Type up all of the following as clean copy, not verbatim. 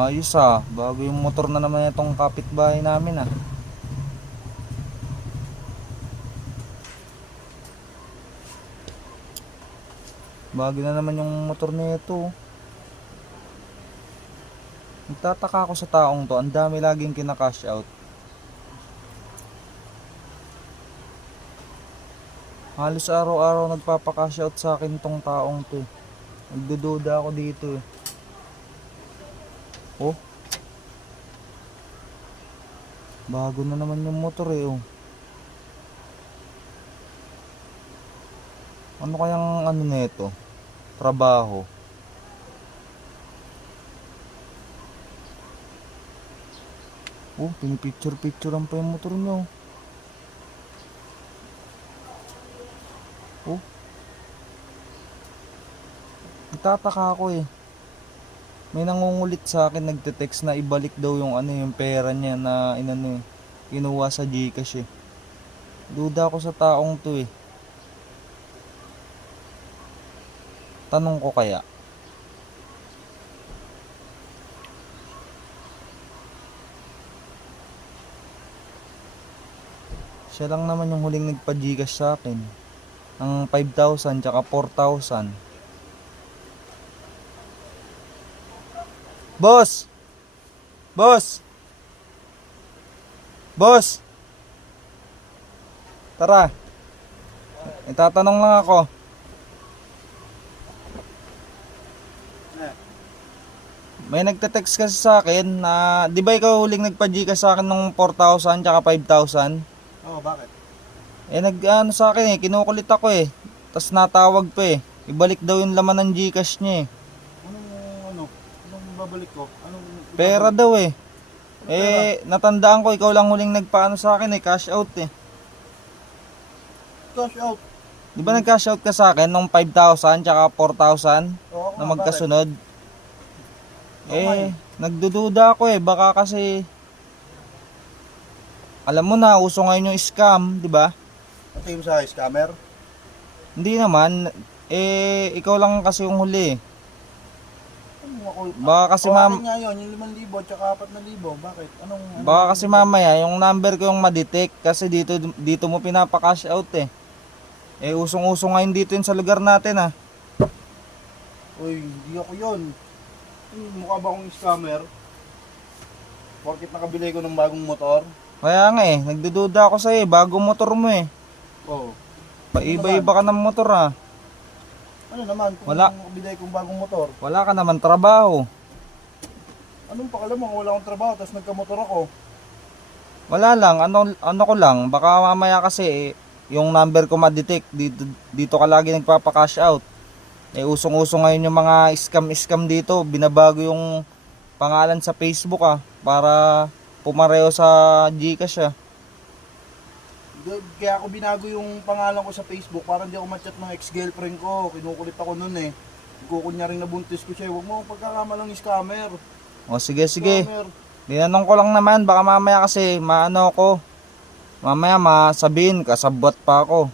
Ayos bago yung motor na naman itong kapitbahay namin Bago na naman yung motor nito. Nagtataka ako sa taong to, ang dami laging kina-cash out. Halos araw-araw nagpapa-cash out sa akin tong taong to. Nagdududa ako dito Oh. Bago na naman yung motor Ano kayang ano nito? Trabaho. Pinipicture-picturean pa yung motor nyo. Nagtataka ako May nangungulit sa akin, nagte-text na ibalik daw yung pera niya na kinuha sa GCash Duda ako sa taong to Tanong ko kaya. Siya lang naman yung huling nagpa-GCash sa akin. Ang 5,000 tsaka 4,000. Boss! Boss! Boss! Tara. Itatanong lang ako. May nagte-text kasi sa akin na, di ba ikaw huling nagpa-GCash sa akin ng 4,000 tsaka 5,000? Oo, bakit? Nag-ano sa akin kinukulit ako Tapos natawag pa Ibalik daw yung laman ng GCash niya Anong babalik ko? Pera daw natandaan ko ikaw lang huling nagpaano sa akin cash out Cash out? Di ba nag-cash out ka sa akin nung 5,000 tsaka 4,000 Oo, na magkasunod? Nagdududa ako baka kasi alam mo na, uso ngayon yung scam, di ba? Pati yung sa scammer? Hindi naman, ikaw lang kasi yung huli. Baka kasi akin nga yun, yung 5,000 tsaka 4,000, bakit? Baka kasi mamaya, yung number ko yung ma-detect kasi dito mo pinapa-cash out usong-uso ngayon dito yun sa lugar natin Uy, hindi ako yun. Mukha ba akong scammer? Porkit nakabili ko ng bagong motor? Kaya nga nagdududa ako sa'yo bagong motor mo Oo. Paiba-iba ka ng motor Ano naman kung Wala. nakabili kong bagong motor? Wala ka naman trabaho. Anong pakialam wala akong trabaho tapos nagkamotor ako? Wala lang, ano ko lang, baka mamaya kasi yung number ko ma-detect, dito ka lagi nagpapa-cash out. Usong-uso ngayon yung mga scam dito, binabago yung pangalan sa Facebook para pumareho sa GCash Kaya ako binago yung pangalan ko sa Facebook para hindi ako ma-chat ng ex-girlfriend ko. Kinukulit ako nun Kukunyaring nabuntis ko siya. Huwag mo akong pagkakamalang scammer. Sige. Scammer. Dinanong ko lang naman, baka mamaya kasi maano ko. Mamaya masabihin, kasabot pa ako.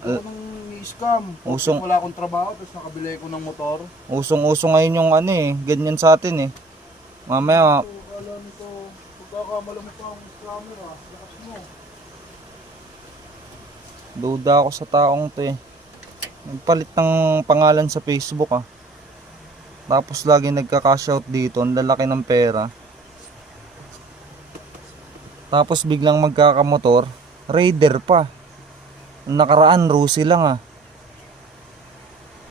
Ito nang i-scam. Wala akong trabaho, tapos nakabili ko ng motor. Usong-uso ngayon yung ganyan sa atin Mamaya, Alam ko, pagkakamalang pa ang scammer Lakas mo. duda ako sa taong to Nagpalit ng pangalan sa Facebook Tapos lagi nagka-cash out dito, ang lalaki ng pera. Tapos biglang magkakamotor, Raider pa. Ang nakaraan, Rusi lang